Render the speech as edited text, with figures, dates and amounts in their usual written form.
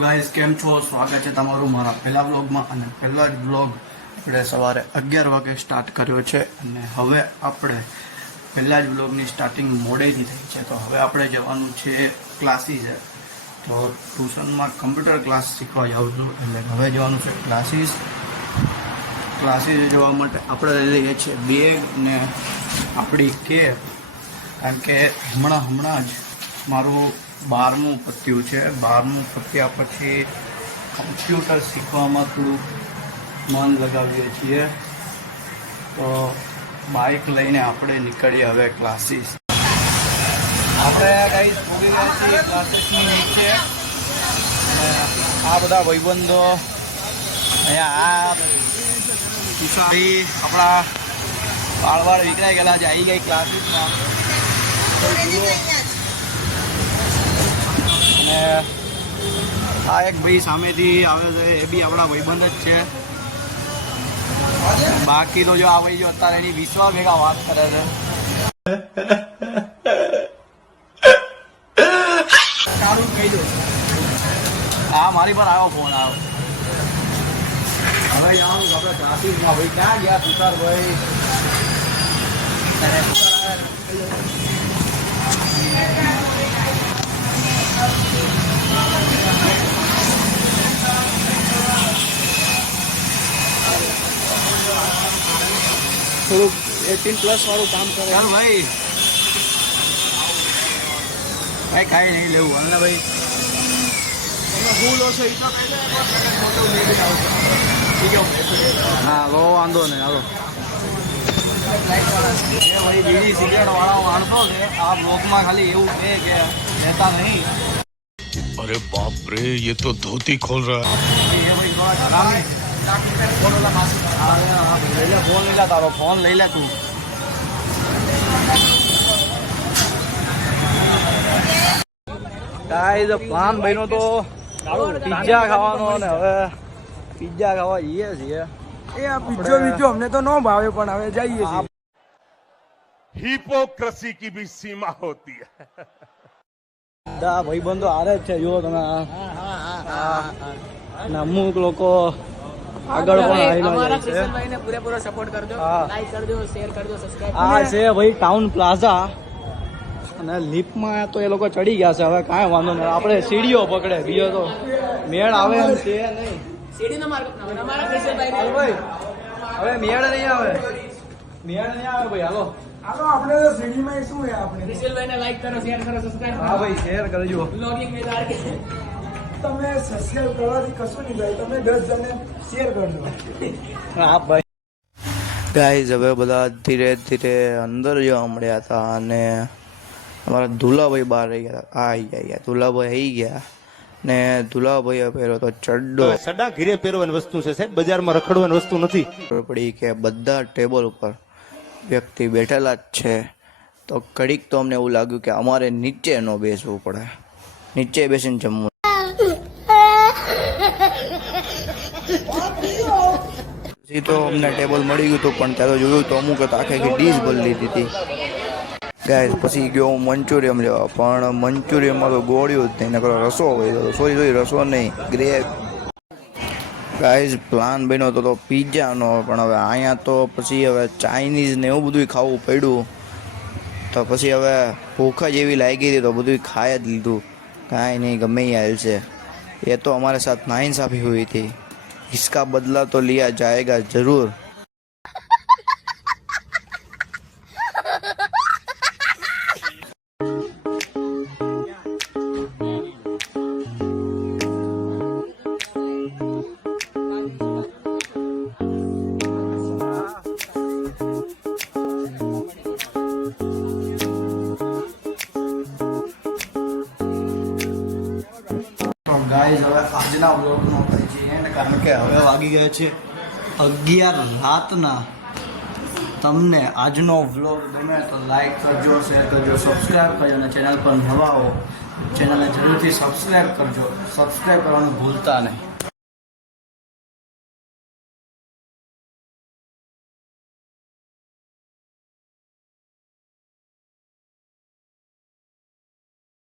Guys, કેમ છો? સ્વાગત છે તમારું મારા પહેલા વ્લોગમાં. અને પહેલા જ વ્લોગ આપણે સવારે 11 વાગે સ્ટાર્ટ કર્યો છે અને હવે આપણે પહેલા જ વ્લોગની સ્ટાર્ટિંગ મોડેથી થઈ છે. તો હવે આપણે જવાનું છે ક્લાસીસ. તો ટ્યુશનમાં કમ્પ્યુટર ક્લાસ શીખવા જાઉં છું, એટલે હવે જવાનું છે ક્લાસીસ જવા માટે આપણે લઈ લઈએ છીએ બેગ ને આપણી કેબ, કારણ કે હમણાં જ મારું 12મું પત્યું છે. 12મું પત્યા પછી કમ્પ્યુટર શીખવામાં થોડું મન લગાવીએ છીએ. તો બાઇક લઈને આપણે નીકળીએ હવે ક્લાસીસ. આપણે કંઈ પૂરી ગયા છીએ ક્લાસીસની નીચે. આ બધા ભાઈબંધો અહીંયા આ તુષારી આપણા વાળ વિખરાઈ ગયેલા છે, આવી ગઈ ક્લાસીસમાં. અને આ એક ભાઈ સામેથી આવે છે, એ બી આપણા ભાઈબંધ જ છે. બાકી તો જો આ ભાઈ જો અત્યારે એની વિશ્વા ભેગા વાત કરે છે. સારું કહી દો. હા, મારી પર આવ્યો ફોન આવ્યો. હવે જવાનું આપણે ક્લાસીસમાં. ભાઈ ક્યાં ગયા તુષારભાઈ? થોડુંક 18+ વાળું કામ કરે. ચાલ ભાઈ, કાંઈ નહીં લેવું. હાલ ને ભાઈ, તમે ભૂલ હશો એ તો કહી દે. હા, લો વાંધો નહીં. હાલો ભાઈ, બીડી સિગરેટ વાળા માણસો છે આ બ્લોકમાં. ખાલી એવું છે કે લેતા નહીં. अरे बाप रे, ये तो धोती खोल रहा है। ये भाई थोड़ा हरामी है। फोन ले ला, तारो फोन ले લે તું. ગાઈઝ, પ્લાન બન્યો તો પિઝા ખાવાનો, અને હવે પિઝા ખાવા જઈએ છીએ. એ આ પીઝો અમને તો ન ભાવે, પણ હવે જઈએ છીએ. हिपोक्रेसी की भी सीमा होती है। બધા ભાઈબંધો હારે જ છે. જુઓ તમે, અમુક લોકો આગળ પણ આવેલા છે. પૂરેપૂરો સપોર્ટ કરજો, લાઈક કરજો, શેર કરજો, સબસ્ક્રાઇબ. આ છે ભાઈ ટાઉન પ્લાઝા, અને લિફ્ટમાં તો એ લોકો ચડી ગયા છે. હવે કાંઈ વાંધો નહીં, આપણે સીડીઓ પકડે. બીજો તો મેળ આવે એમ છે નહીં. સીડીનો માર્ગ અમારા ક્રિશનભાઈ ભાઈ, હવે મેળ નહીં આવે ભાઈ. હાલો આપણે સીડીમાં શું છે? આપણે ક્રિશનભાઈને લાઈક કરો, શેર કરો, સબસ્ક્રાઇબ કરો. હા ભાઈ, શેર કરજો. બ્લોગિંગ મેં ધાર કે તમે સબસ્ક્રાઇબ કરવાથી કશું નહીં થાય, તમે 10 જણને શેર કરજો. હા ભાઈ. ગાઈઝ, હવે બધા ધીરે ધીરે અંદર જવા મળ્યા હતા, અને અમારા દુલાભાઈ બહાર રહી ગયા હતા. આવી ગયા દુલાભાઈ આવી ગયા, ને દુલાભાઈએ પહેર્યો તો ચડ્ડો. સડા ઘીરે પહેરવાની વસ્તુ છે સાહેબ, બજારમાં રખડવાની વસ્તુ નથી. ખબર પડી કે બધા ટેબલ ઉપર વ્યક્તિ બેઠેલા જ છે. તો કડીક તો અમને એવું લાગ્યું કે અમારે નીચે ન બેસવું પડે, નીચે બેસીને જમવું. પછી તો અમને ટેબલ મળી ગયું હતું, પણ ત્યારે જોયું તો અમુક આખી ડીશ ભરી લીધી હતી. ગાઈઝ, પછી ગયો હું મંચુરિયમ લેવા, પણ મંચુરિયમમાં તો ગોળ્યું જ નહીં, નકરો રસો હોય. સોરી, રસો નહીં, ગ્રેવ. ગાઈઝ, પ્લાન બન્યો તો પિઝાનો, પણ હવે અહીંયા તો પછી હવે ચાઇનીઝ ને એવું બધું ખાવું પડ્યું. તો પછી હવે ભૂખ જ એવી લાગી હતી, તો બધું ખાઈ જ લીધું. કાંઈ નહીં, ગમે હાલ છે. એ તો हमारे साथ नाइंसाफी हुई थी, इसका बदला तो लिया जाएगा जरूर. ગાઈઝ, હવે આજના વ્લોગનો પછી એન્ડ, કારણ કે હવે વાગી ગયા છે 11 રાતના. તમને આજનો વ્લોગ ગમે તો લાઈક કરજો, શેર કરજો, સબસ્ક્રાઈબ કરજો, અને ચેનલ પર નવા હો ચેનલને જરૂરથી સબસ્ક્રાઈબ કરજો. સબસ્ક્રાઈબ કરવાનું ભૂલતા નહીં.